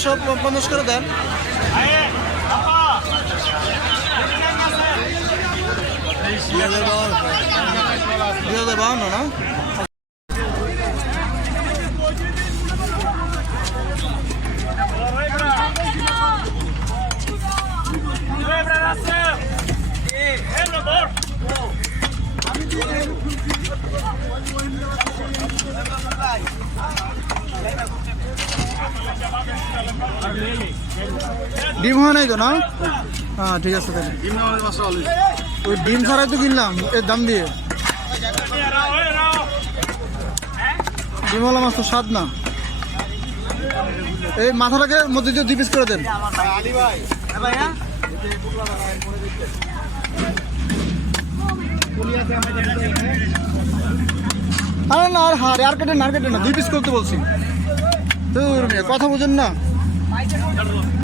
550 করে দেন। 2052 না? ডিম হয় নাই তো না? হ্যাঁ ঠিক আছে তাহলে। ওই ডিম ছাড়াই তো কিনলাম এর দাম দিয়ে। ডিমওয়ালা মাছ তো স্বাদ না। এই মাথাটাকে মধ্যে দিয়ে 2 পিস করে দেন। আরে না আর কেটে না 2 পিস করতে বলছি। তো কথা বোঝেন না।